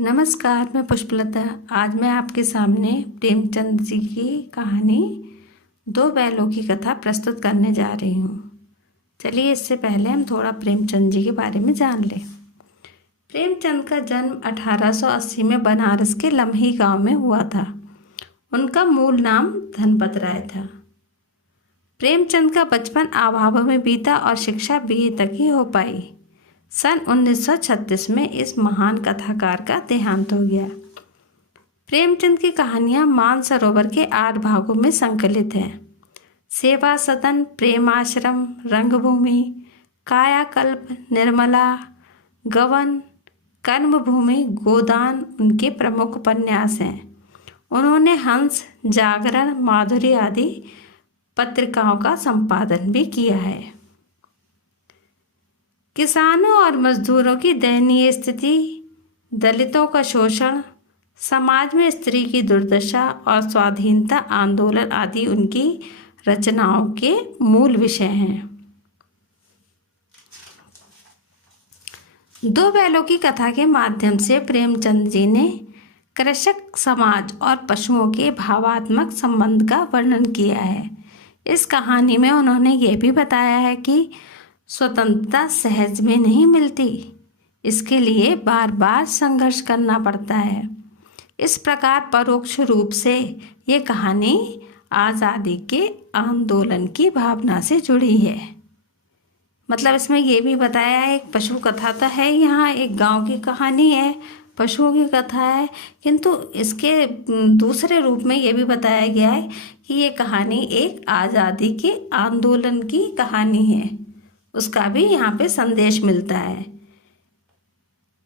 नमस्कार, मैं पुष्पलता। आज मैं आपके सामने प्रेमचंद जी की कहानी दो बैलों की कथा प्रस्तुत करने जा रही हूँ। चलिए, इससे पहले हम थोड़ा प्रेमचंद जी के बारे में जान लें। प्रेमचंद का जन्म 1880 में बनारस के लम्ही गांव में हुआ था। उनका मूल नाम धनपत राय था। प्रेमचंद का बचपन अभाव में बीता और शिक्षा बीए तक ही हो पाई। सन 1936 में इस महान कथाकार का देहांत हो गया। प्रेमचंद की कहानियां मानसरोवर के 8 भागों में संकलित हैं। सेवा सदन, प्रेम आश्रम, रंगभूमि, कायाकल्प, निर्मला, गवन, कर्मभूमि, गोदान उनके प्रमुख उपन्यास हैं। उन्होंने हंस, जागरण, माधुरी आदि पत्रिकाओं का संपादन भी किया है। किसानों और मजदूरों की दयनीय स्थिति, दलितों का शोषण, समाज में स्त्री की दुर्दशा और स्वाधीनता आंदोलन आदि उनकी रचनाओं के मूल विषय हैं। दो बैलों की कथा के माध्यम से प्रेमचंद जी ने कृषक समाज और पशुओं के भावात्मक संबंध का वर्णन किया है। इस कहानी में उन्होंने ये भी बताया है कि स्वतंत्रता सहज में नहीं मिलती, इसके लिए बार बार संघर्ष करना पड़ता है। इस प्रकार परोक्ष रूप से ये कहानी आज़ादी के आंदोलन की भावना से जुड़ी है। मतलब इसमें ये भी बताया है, एक पशु कथा तो है, यहाँ एक गांव की कहानी है, पशुओं की कथा है, किंतु इसके दूसरे रूप में ये भी बताया गया है कि ये कहानी एक आज़ादी के आंदोलन की कहानी है। उसका भी यहाँ पे संदेश मिलता है।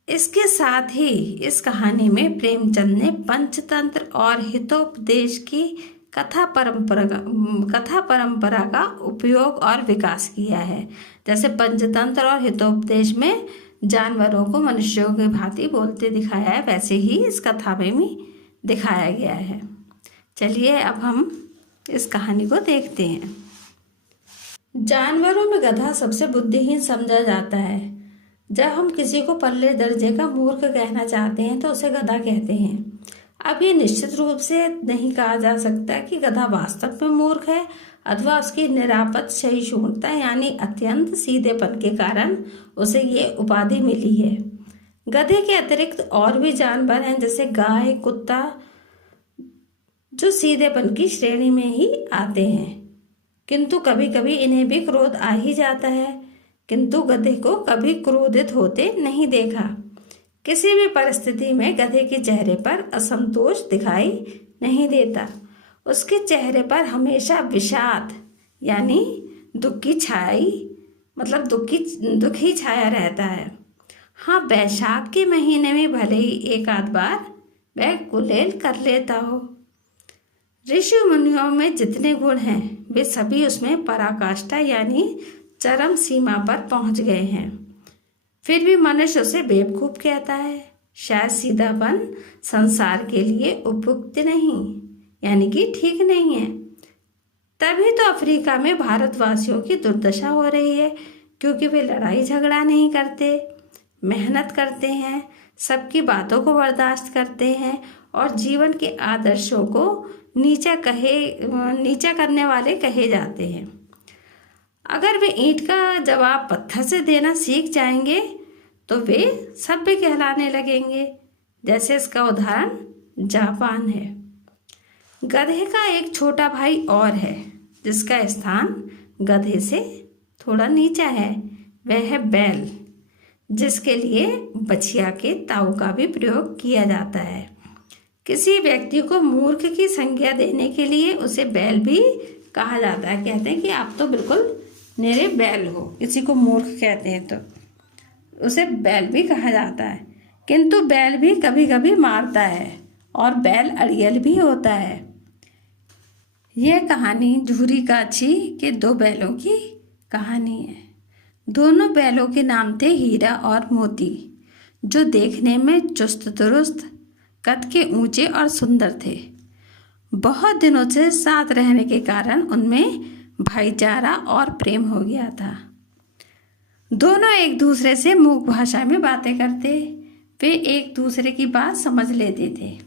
इसके साथ ही इस कहानी में प्रेमचंद ने पंचतंत्र और हितोपदेश की कथा परंपरा का उपयोग और विकास किया है। जैसे पंचतंत्र और हितोपदेश में जानवरों को मनुष्यों की भांति बोलते दिखाया है, वैसे ही इस कथा में भी दिखाया गया है। चलिए अब हम इस कहानी को देखते हैं। जानवरों में गधा सबसे बुद्धिहीन समझा जाता है। जब हम किसी को पल्ले दर्जे का मूर्ख कहना चाहते हैं तो उसे गधा कहते हैं। अब ये निश्चित रूप से नहीं कहा जा सकता कि गधा वास्तव में मूर्ख है अथवा उसकी निरापद सहिष्णुता यानी अत्यंत सीधेपन के कारण उसे ये उपाधि मिली है। गधे के अतिरिक्त और भी जानवर हैं, जैसे गाय, कुत्ता, जो सीधेपन की श्रेणी में ही आते हैं, किंतु कभी कभी इन्हें भी क्रोध आ ही जाता है। किंतु गधे को कभी क्रोधित होते नहीं देखा। किसी भी परिस्थिति में गधे के चेहरे पर असंतोष दिखाई नहीं देता। उसके चेहरे पर हमेशा विषाद यानी दुख ही छाया रहता है। हाँ, बैसाख के महीने में भले ही एक आध बार वह गुलेल कर लेता हो। ऋषि मुनियों में जितने गुण हैं वे सभी उसमें पराकाष्ठा यानी चरम सीमा पर पहुंच गए हैं। फिर भी मनुष्य उसे बेवकूफ कहता है। शायद सीधापन संसार के लिए उपयुक्त नहीं यानी कि ठीक नहीं है। तभी तो अफ्रीका में भारतवासियों की दुर्दशा हो रही है, क्योंकि वे लड़ाई झगड़ा नहीं करते, मेहनत करते हैं, सबकी बातों को बर्दाश्त करते हैं और जीवन के आदर्शों को नीचा करने वाले कहे जाते हैं। अगर वे ईंट का जवाब पत्थर से देना सीख जाएंगे तो वे सभ्य कहलाने लगेंगे। जैसे इसका उदाहरण जापान है। गधे का एक छोटा भाई और है जिसका स्थान गधे से थोड़ा नीचा है। वह है बैल, जिसके लिए बछिया के ताऊ का भी प्रयोग किया जाता है। किसी व्यक्ति को मूर्ख की संज्ञा देने के लिए उसे बैल भी कहा जाता है। कहते हैं कि आप तो बिल्कुल निरे बैल हो। किसी को मूर्ख कहते हैं तो उसे बैल भी कहा जाता है। किंतु बैल भी कभी कभी मारता है और बैल अड़ियल भी होता है। यह कहानी झूरी काछी के दो बैलों की कहानी है। दोनों बैलों के नाम थे हीरा और मोती, जो देखने में चुस्त दुरुस्त, कद के ऊंचे और सुंदर थे। बहुत दिनों से साथ रहने के कारण उनमें भाईचारा और प्रेम हो गया था। दोनों एक दूसरे से मूक भाषा में बातें करते, वे एक दूसरे की बात समझ लेते थे।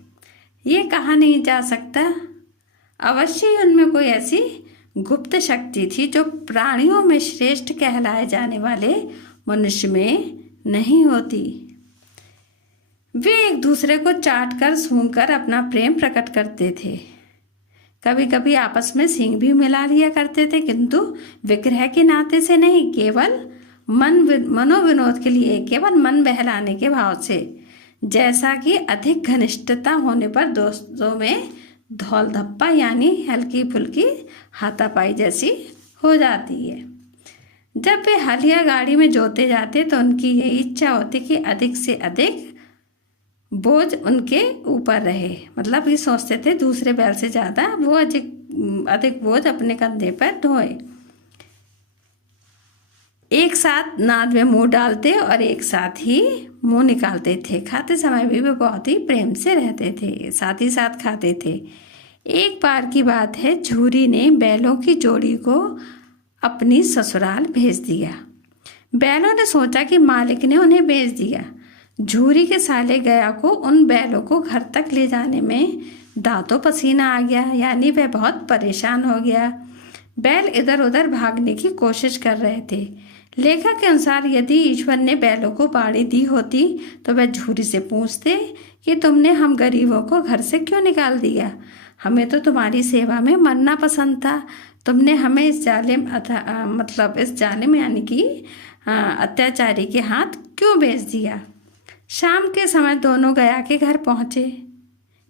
ये कहा नहीं जा सकता, अवश्य ही उनमें कोई ऐसी गुप्त शक्ति थी जो प्राणियों में श्रेष्ठ कहलाए जाने वाले मनुष्य में नहीं होती। वे एक दूसरे को चाट कर सूंघ कर अपना प्रेम प्रकट करते थे। कभी कभी आपस में सींग भी मिला लिया करते थे, किंतु विग्रह के नाते से नहीं, केवल मनोविनोद के लिए, केवल मन बहलाने के भाव से। जैसा कि अधिक घनिष्ठता होने पर दोस्तों में धौल धप्पा यानी हल्की फुल्की हाथापाई जैसी हो जाती है। जब वे हल या गाड़ी में जोते जाते तो उनकी यही इच्छा होती कि अधिक से अधिक बोझ उनके ऊपर रहे। मतलब ये सोचते थे दूसरे बैल से ज़्यादा वो अधिक बोझ अपने कंधे पर ढोए। एक साथ नाद में मुंह डालते और एक साथ ही मुंह निकालते थे। खाते समय भी वे बहुत ही प्रेम से रहते थे, साथ ही साथ खाते थे। एक बार की बात है, झूरी ने बैलों की जोड़ी को अपनी ससुराल भेज दिया। बैलों ने सोचा कि मालिक ने उन्हें भेज दिया। झूरी के साले गया को उन बैलों को घर तक ले जाने में दांतों पसीना आ गया, यानी वह बहुत परेशान हो गया। बैल इधर उधर भागने की कोशिश कर रहे थे। लेखक के अनुसार यदि ईश्वर ने बैलों को बाड़ी दी होती तो वह झूरी से पूछते कि तुमने हम गरीबों को घर से क्यों निकाल दिया? हमें तो तुम्हारी सेवा में मरना पसंद था। तुमने हमें इस जालिम यानी कि अत्याचारी के हाथ क्यों भेज दिया? शाम के समय दोनों गया के घर पहुँचे।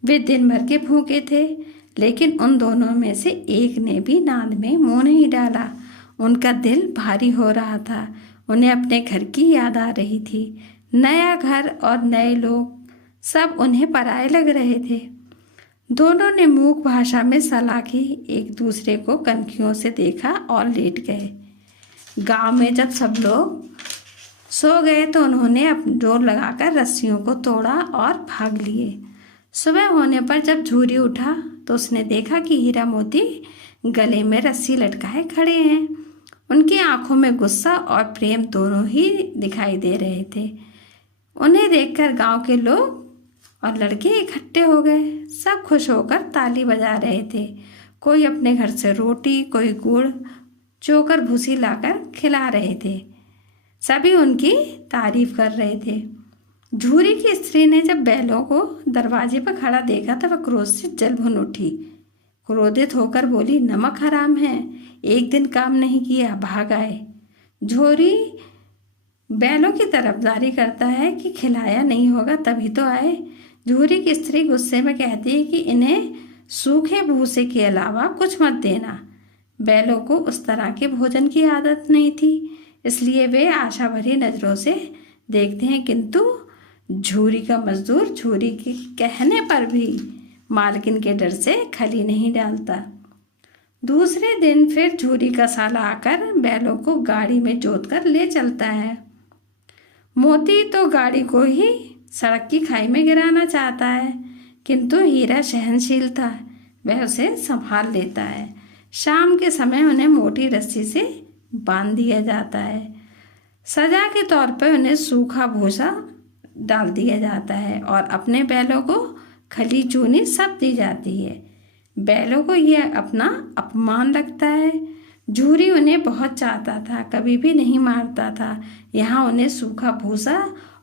वे दिन भर के भूखे थे, लेकिन उन दोनों में से एक ने भी नाद में मुंह नहीं डाला। उनका दिल भारी हो रहा था। उन्हें अपने घर की याद आ रही थी। नया घर और नए लोग सब उन्हें पराये लग रहे थे। दोनों ने मूक भाषा में सलाह की, एक दूसरे को कनखियों से देखा और लेट गए। गांव में जब सब लोग सो गए तो उन्होंने जोर लगाकर रस्सियों को तोड़ा और भाग लिए। सुबह होने पर जब झूरी उठा तो उसने देखा कि हीरा मोती गले में रस्सी लटकाए खड़े हैं। उनकी आंखों में गुस्सा और प्रेम दोनों ही दिखाई दे रहे थे। उन्हें देखकर गांव के लोग और लड़के इकट्ठे हो गए। सब खुश होकर ताली बजा रहे थे। कोई अपने घर से रोटी, कोई गुड़ चोकर भूसी लाकर खिला रहे थे। सभी उनकी तारीफ कर रहे थे। झूरी की स्त्री ने जब बैलों को दरवाजे पर खड़ा देखा तो वह क्रोध से जल भुन उठी। क्रोधित होकर बोली, नमक हराम है, एक दिन काम नहीं किया, भाग आए। झूरी बैलों की तरफदारी करता है कि खिलाया नहीं होगा तभी तो आए। झूरी की स्त्री गुस्से में कहती है कि इन्हें सूखे भूसे के अलावा कुछ मत देना। बैलों को उस तरह के भोजन की आदत नहीं थी, इसलिए वे आशा भरी नज़रों से देखते हैं, किंतु झूरी का मजदूर झूरी के कहने पर भी मालकिन के डर से खली नहीं डालता। दूसरे दिन फिर झूरी का साला आकर बैलों को गाड़ी में जोतकर ले चलता है। मोती तो गाड़ी को ही सड़क की खाई में गिराना चाहता है, किंतु हीरा सहनशील था, वह उसे संभाल लेता है। शाम के समय उन्हें मोटी रस्सी से बांध दिया जाता है। सजा के तौर पर उन्हें सूखा भूसा डाल दिया जाता है और अपने बैलों को खली चूनी सब दी जाती है। बैलों को यह अपना अपमान लगता है। झूरी उन्हें बहुत चाहता था, कभी भी नहीं मारता था। यहाँ उन्हें सूखा भूसा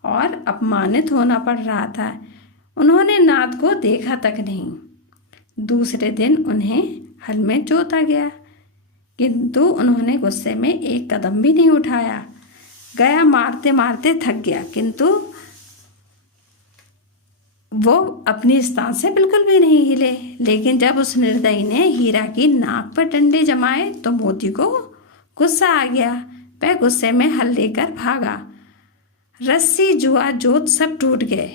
और अपमानित होना पड़ रहा था। उन्होंने नाद को देखा तक नहीं। दूसरे दिन उन्हें हल में जोता गया, किंतु उन्होंने गुस्से में एक कदम भी नहीं उठाया। गया मारते मारते थक गया, किंतु वो अपनी स्थान से बिल्कुल भी नहीं हिले। लेकिन जब उस निर्दयी ने हीरा की नाक पर डंडे जमाए तो मोती को गुस्सा आ गया। वह गुस्से में हल लेकर भागा। रस्सी जुआ जोत सब टूट गए।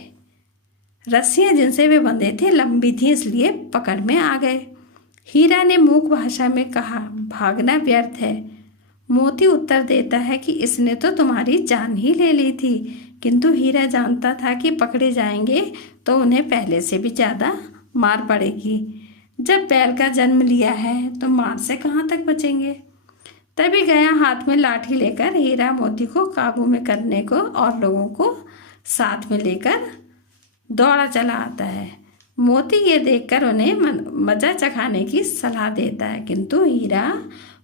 रस्सियां जिनसे वे बंधे थे लंबी थी, इसलिए पकड़ में आ गए। हीरा ने मूक भाषा में कहा, भागना व्यर्थ है। मोती उत्तर देता है कि इसने तो तुम्हारी जान ही ले ली थी, किंतु हीरा जानता था कि पकड़े जाएंगे तो उन्हें पहले से भी ज़्यादा मार पड़ेगी। जब बैल का जन्म लिया है तो मार से कहाँ तक बचेंगे। तभी गया हाथ में लाठी लेकर हीरा मोती को काबू में करने को और लोगों को साथ में लेकर दौड़ा चला आता है। मोती ये देखकर उन्हें मज़ा चखाने की सलाह देता है, किंतु हीरा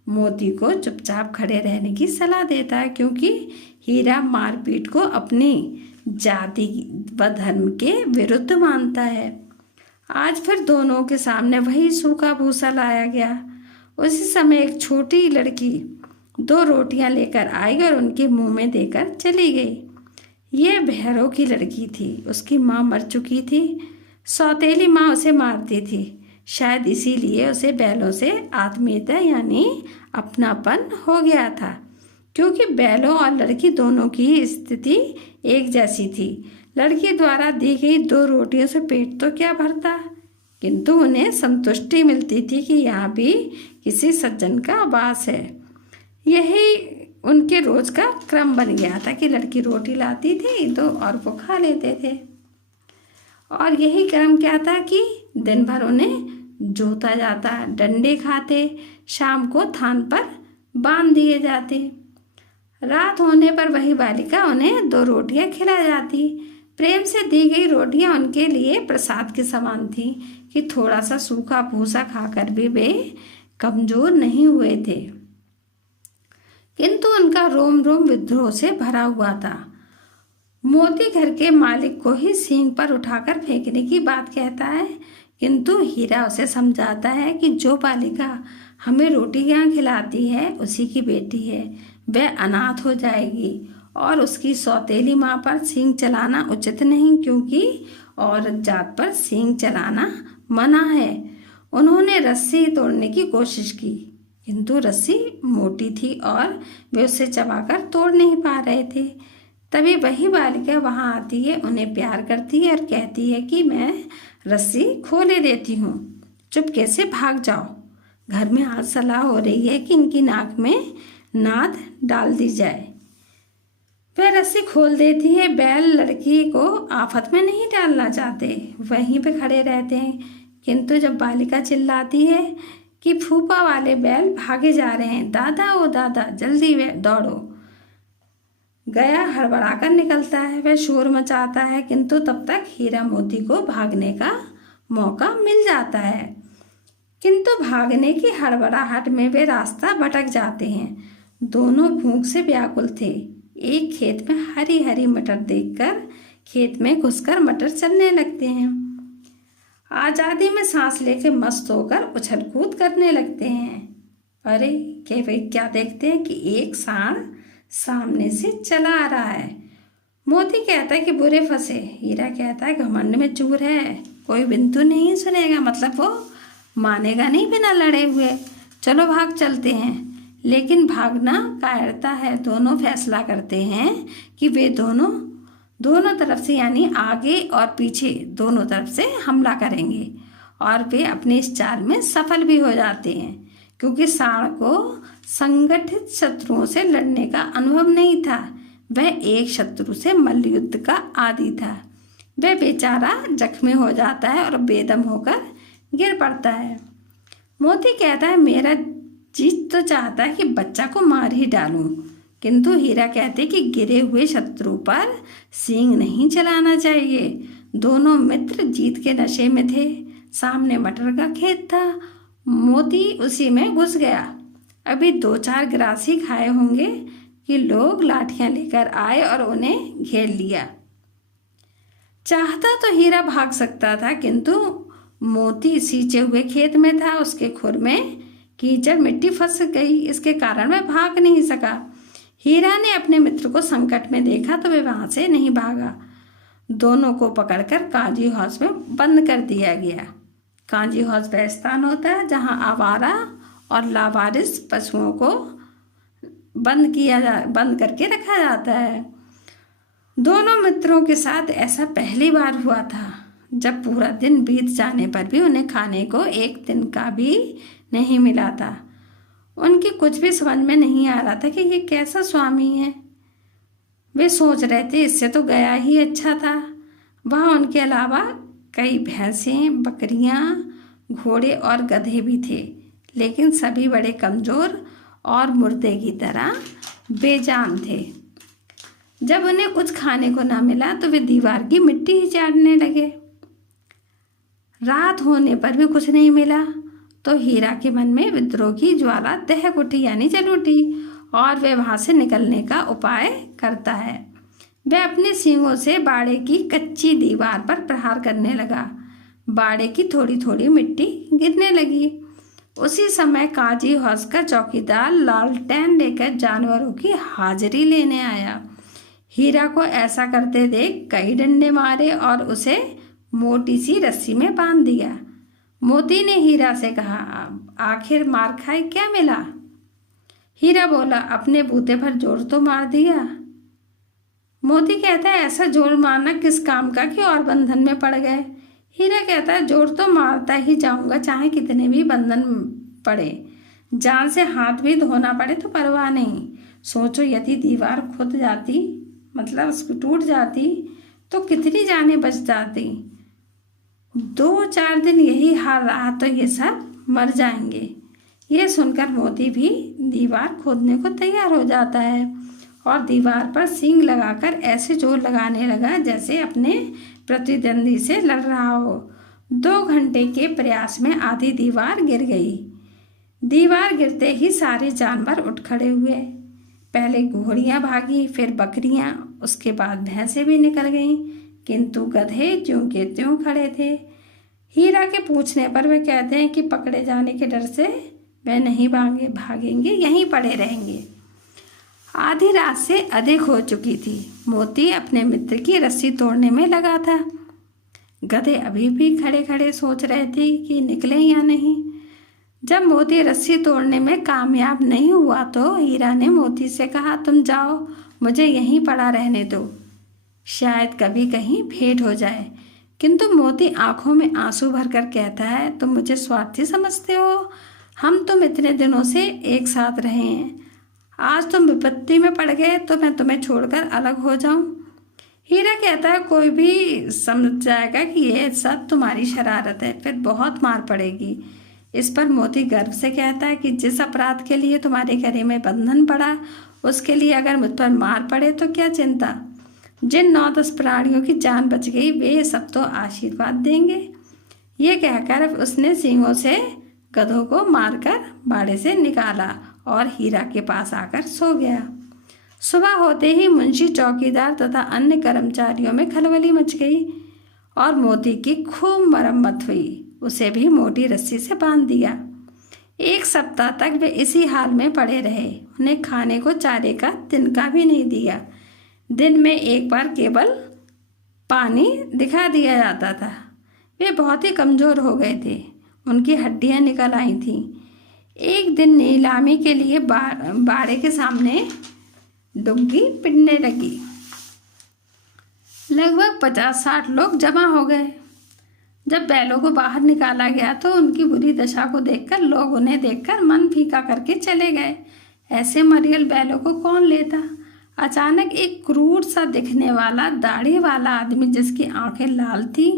मोती को चुपचाप खड़े रहने की सलाह देता है, क्योंकि हीरा मारपीट को अपनी जाति व धर्म के विरुद्ध मानता है। आज फिर दोनों के सामने वही सूखा भूसा लाया गया। उसी समय एक छोटी लड़की 2 रोटियां लेकर आई और उनके मुंह में देकर चली गई। यह भैरव की लड़की थी। उसकी माँ मर चुकी थी। सौतेली माँ उसे मारती थी। शायद इसीलिए उसे बैलों से आत्मीयता यानी अपनापन हो गया था, क्योंकि बैलों और लड़की दोनों की स्थिति एक जैसी थी। लड़की द्वारा दी गई 2 रोटियों से पेट तो क्या भरता, किंतु उन्हें संतुष्टि मिलती थी कि यहाँ भी किसी सज्जन का वास है। यही उनके रोज का क्रम बन गया था कि लड़की रोटी लाती थी तो और वो खा लेते थे। और यही क्रम क्या था कि दिन भर उन्हें जोता जाता, डंडे खाते, शाम को थान पर बांध दिए जाते। रात होने पर वही बालिका उन्हें 2 रोटियां खिला जाती। प्रेम से दी गई रोटियां उनके लिए प्रसाद के समान थी कि थोड़ा सा सूखा भूसा खाकर भी वे कमजोर नहीं हुए थे, किंतु उनका रोम रोम विद्रोह से भरा हुआ था। मोती घर के मालिक को ही सींग पर उठाकर फेंकने की बात कहता है, किंतु हीरा उसे समझाता है कि जो बालिका हमें रोटियां खिलाती है उसी की बेटी है, वह अनाथ हो जाएगी और उसकी सौतेली माँ पर सींग चलाना उचित नहीं, क्योंकि औरत जात पर सींग चलाना मना है। उन्होंने रस्सी तोड़ने की कोशिश की, किंतु रस्सी मोटी थी और वे उसे चबाकर तोड़ नहीं पा रहे थे। तभी वही बालिका वहाँ आती है, उन्हें प्यार करती है और कहती है कि मैं रस्सी खोले देती हूँ, चुपके से भाग जाओ। घर में आज सलाह हो रही है कि इनकी नाक में नाद डाल दी जाए। वह रस्सी खोल देती है। बैल लड़की को आफत में नहीं डालना चाहते, वहीं पे खड़े रहते हैं, किंतु जब बालिका चिल्लाती है कि फूफा वाले बैल भागे जा रहे हैं, दादा ओ दादा जल्दी वे दौड़ो, गया हड़बड़ाकर निकलता है। वह शोर मचाता है, किंतु तब तक हीरा मोती को भागने का मौका मिल जाता है, किंतु भागने की हड़बड़ाहट में वे रास्ता भटक जाते हैं। दोनों भूख से व्याकुल थे। एक खेत में हरी हरी मटर देखकर खेत में घुसकर मटर चलने लगते हैं। आज़ादी में सांस लेके मस्त होकर उछल कूद करने लगते हैं। अरे क्या देखते हैं कि एक सांड सामने से चला आ रहा है। मोती कहता है कि बुरे फंसे। हीरा कहता है घमंड में चूर है, कोई बिंदु नहीं सुनेगा, मतलब वो मानेगा नहीं बिना लड़े हुए। चलो भाग चलते हैं। लेकिन भागना कायरता है। दोनों फैसला करते हैं कि वे दोनों तरफ से यानी आगे और पीछे दोनों तरफ से हमला करेंगे, और वे अपने इस चाल में सफल भी हो जाते हैं, क्योंकि सांड को संगठित शत्रुओं से लड़ने का अनुभव नहीं था। वह एक शत्रु से मल्ल युद्ध का आदी था। वह बेचारा जख्मी हो जाता है और बेदम होकर गिर पड़ता है। मोती कहता है मेरा जीत तो चाहता है कि बच्चा को मार ही डालूं, किंतु हीरा कहते कि गिरे हुए शत्रु पर सींग नहीं चलाना चाहिए। दोनों मित्र जीत के नशे में थे। सामने मटर का खेत था। मोती उसी में घुस गया। अभी 2-4 ग्रासी खाए होंगे कि लोग लाठियां लेकर आए और उन्हें घेर लिया। चाहता तो हीरा भाग सकता था, किंतु मोती सींचे हुए खेत में था। उसके खुर में कीचड़ मिट्टी फंस गई, इसके कारण वह भाग नहीं सका। हीरा ने अपने मित्र को संकट में देखा तो वह वहां से नहीं भागा। दोनों को पकड़कर काजी हाउस में बंद कर दिया गया। काजी हाउस वह स्थान होता है जहां आवारा और लावारिस पशुओं को बंद करके रखा जाता है। दोनों मित्रों के साथ ऐसा पहली बार हुआ था, जब पूरा दिन बीत जाने पर भी उन्हें खाने को एक दिन का भी नहीं मिला था। उनकी कुछ भी समझ में नहीं आ रहा था कि ये कैसा स्वामी है। वे सोच रहे थे इससे तो गया ही अच्छा था। वहाँ उनके अलावा कई भैंसें, बकरियाँ, घोड़े और गधे भी थे, लेकिन सभी बड़े कमज़ोर और मुर्दे की तरह बेजान थे। जब उन्हें कुछ खाने को ना मिला तो वे दीवार की मिट्टी ही चाटने लगे। रात होने पर भी कुछ नहीं मिला तो हीरा के मन में विद्रोह की ज्वाला दहक उठी, यानी जल उठी, और वह वहाँ से निकलने का उपाय करता है। वह अपने सींगों से बाड़े की कच्ची दीवार पर प्रहार करने लगा। बाड़े की थोड़ी थोड़ी मिट्टी गिरने लगी। उसी समय काजी हौस का चौकीदार लालटेन लेकर जानवरों की हाजिरी लेने आया। हीरा को ऐसा करते देख कई डंडे मारे और उसे मोटी सी रस्सी में बांध दिया। मोती ने हीरा से कहा, आखिर मार खाए क्या मिला? हीरा बोला, अपने बूते पर जोर तो मार दिया। मोती कहता है, ऐसा जोर मारना किस काम का कि और बंधन में पड़ गए? हीरा कहता है, जोर तो मारता ही जाऊंगा, चाहे कितने भी बंधन पड़े, जान से हाथ भी धोना पड़े तो परवाह नहीं। सोचो यदि दीवार खुद जाती, मतलब उसको टूट जाती, तो कितनी जानें बच जाती। 2-4 दिन यही हाल रहा तो ये सब मर जाएंगे। ये सुनकर मोती भी दीवार खोदने को तैयार हो जाता है और दीवार पर सींग लगाकर ऐसे जोर लगाने लगा जैसे अपने प्रतिद्वंदी से लड़ रहा हो। 2 घंटे के प्रयास में आधी दीवार गिर गई। दीवार गिरते ही सारे जानवर उठ खड़े हुए। पहले घोड़ियाँ भागी, फिर बकरियाँ, उसके बाद भैंसें भी निकल गईं, किंतु गधे ज्यों के त्यों खड़े थे। हीरा के पूछने पर वे कहते हैं कि पकड़े जाने के डर से वे नहीं भागेंगे, यहीं पड़े रहेंगे। आधी रात से अधिक हो चुकी थी। मोती अपने मित्र की रस्सी तोड़ने में लगा था। गधे अभी भी खड़े खड़े सोच रहे थे कि निकले या नहीं। जब मोती रस्सी तोड़ने में कामयाब नहीं हुआ तो हीरा ने मोती से कहा, तुम जाओ, मुझे यहीं पड़ा रहने दो, शायद कभी कहीं भेंट हो जाए। किंतु मोती आंखों में आंसू भरकर कहता है, तुम मुझे स्वार्थी समझते हो? हम तुम इतने दिनों से एक साथ रहे हैं, आज तुम विपत्ति में पड़ गए तो मैं तुम्हें छोड़कर अलग हो जाऊं? हीरा कहता है, कोई भी समझ जाएगा कि यह सब तुम्हारी शरारत है, फिर बहुत मार पड़ेगी। इस पर मोती गर्व से कहता है कि जिस अपराध के लिए तुम्हारे गले में बंधन पड़ा, उसके लिए अगर मुझ पर मार पड़े तो क्या चिंता। जिन 9-10 प्राणियों की जान बच गई वे सब तो आशीर्वाद देंगे। ये कहकर उसने सींगों से गधों को मारकर बाड़े से निकाला और हीरा के पास आकर सो गया। सुबह होते ही मुंशी, चौकीदार तथा अन्य कर्मचारियों में खलबली मच गई और मोती की खूब मरम्मत हुई। उसे भी मोटी रस्सी से बांध दिया। 1 सप्ताह तक वे इसी हाल में पड़े रहे। उन्हें खाने को चारे का तिनका भी नहीं दिया। दिन में एक बार केवल पानी दिखा दिया जाता था। वे बहुत ही कमज़ोर हो गए थे, उनकी हड्डियां निकल आई थीं। एक दिन नीलामी के लिए बाड़े के सामने डुग्गी पिटने लगी। लगभग 50-60 लोग जमा हो गए। जब बैलों को बाहर निकाला गया तो उनकी बुरी दशा को देखकर लोग उन्हें देखकर मन फीका करके चले गए। ऐसे मरियल बैलों को कौन लेता? अचानक एक क्रूर सा दिखने वाला दाढ़ी वाला आदमी, जिसकी आंखें लाल थी,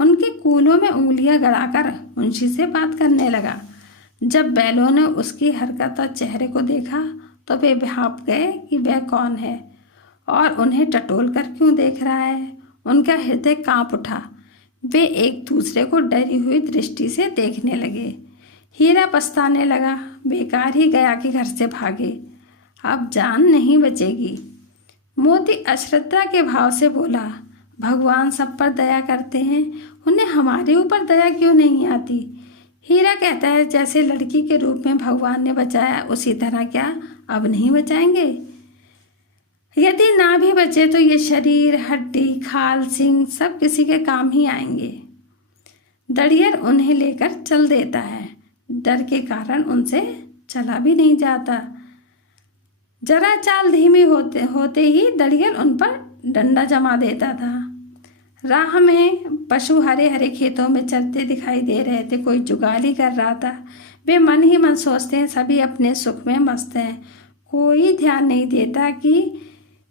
उनके कूलों में उंगलियां गड़ाकर मुंशी से बात करने लगा। जब बैलों ने उसकी हरकत और चेहरे को देखा तो वे भाप गए कि वह कौन है और उन्हें टटोल कर क्यों देख रहा है। उनका हृदय कांप उठा। वे एक दूसरे को डरी हुई दृष्टि से देखने लगे। हीरा पछताने लगा, बेकार ही गया कि घर से भागे, अब जान नहीं बचेगी। मोती अश्रद्धा के भाव से बोला, भगवान सब पर दया करते हैं, उन्हें हमारे ऊपर दया क्यों नहीं आती? हीरा कहता है, जैसे लड़की के रूप में भगवान ने बचाया उसी तरह क्या अब नहीं बचाएंगे? यदि ना भी बचे तो ये शरीर, हड्डी, खाल, सिंग सब किसी के काम ही आएंगे। दड़ियर उन्हें लेकर चल देता है, डर के कारण उनसे चला भी नहीं जाता। जरा चाल धीमी होते ही दड़ियल उन पर डंडा जमा देता था। राह में पशु हरे हरे खेतों में चरते दिखाई दे रहे थे, कोई जुगाली कर रहा था। वे मन ही मन सोचते हैं सभी अपने सुख में मस्त हैं, कोई ध्यान नहीं देता कि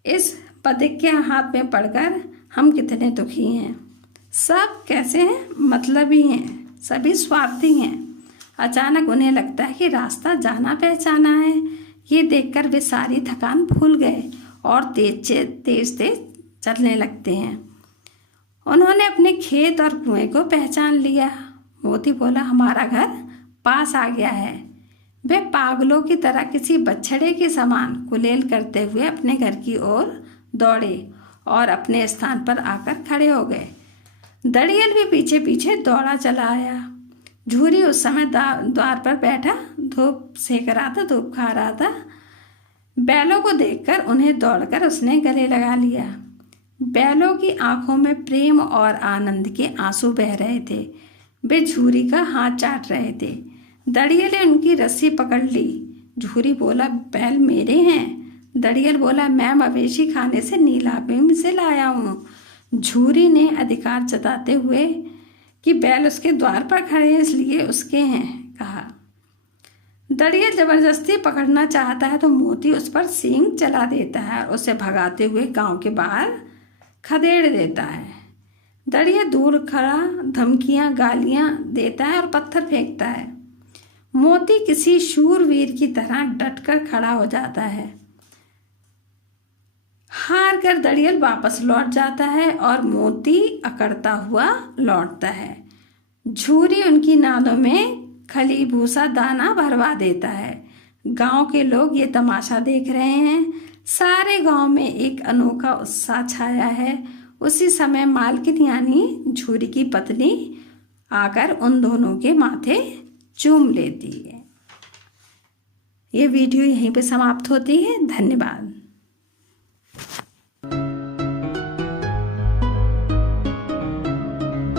इस पथिक के हाथ में पड़कर हम कितने दुखी हैं। सब कैसे हैं? मतलबी हैं, सभी स्वार्थी हैं। अचानक उन्हें लगता है कि रास्ता जाना पहचाना है। ये देखकर वे सारी थकान भूल गए और तेज तेज चलने लगते हैं। उन्होंने अपने खेत और कुएं को पहचान लिया। मोती बोला, हमारा घर पास आ गया है। वे पागलों की तरह किसी बछड़े के समान कुलेल करते हुए अपने घर की ओर दौड़े और अपने स्थान पर आकर खड़े हो गए। दड़ियल भी पीछे पीछे दौड़ा चला आया। झूरी उस समय द्वार पर बैठा धूप सेक रहा था, धूप खा रहा था। बैलों को देखकर उन्हें दौड़कर उसने गले लगा लिया। बैलों की आंखों में प्रेम और आनंद के आंसू बह रहे थे। वे झूरी का हाथ चाट रहे थे। दड़ियल ने उनकी रस्सी पकड़ ली। झूरी बोला, बैल मेरे हैं। दड़ियल बोला, मैं मवेशी खाने से नीलामी से लाया हूँ। झूरी ने अधिकार जताते हुए कि बैल उसके द्वार पर खड़े हैं इसलिए उसके हैं कहा। दड़ियल जबरदस्ती पकड़ना चाहता है तो मोती उस पर सींग चला देता है और उसे भगाते हुए गांव के बाहर खदेड़ देता है। दड़ियल दूर खड़ा धमकियां गालियां देता है और पत्थर फेंकता है। मोती किसी शूरवीर की तरह डटकर खड़ा हो जाता है। हार कर दड़ियल वापस लौट जाता है और मोती अकड़ता हुआ लौटता है। झूरी उनकी नालों में खली भूसा दाना भरवा देता है। गांव के लोग ये तमाशा देख रहे हैं। सारे गांव में एक अनोखा उत्साह छाया है। उसी समय मालकिन यानी झूरी की पत्नी आकर उन दोनों के माथे चूम लेती है। ये वीडियो यहीं पे समाप्त होती है। धन्यवाद।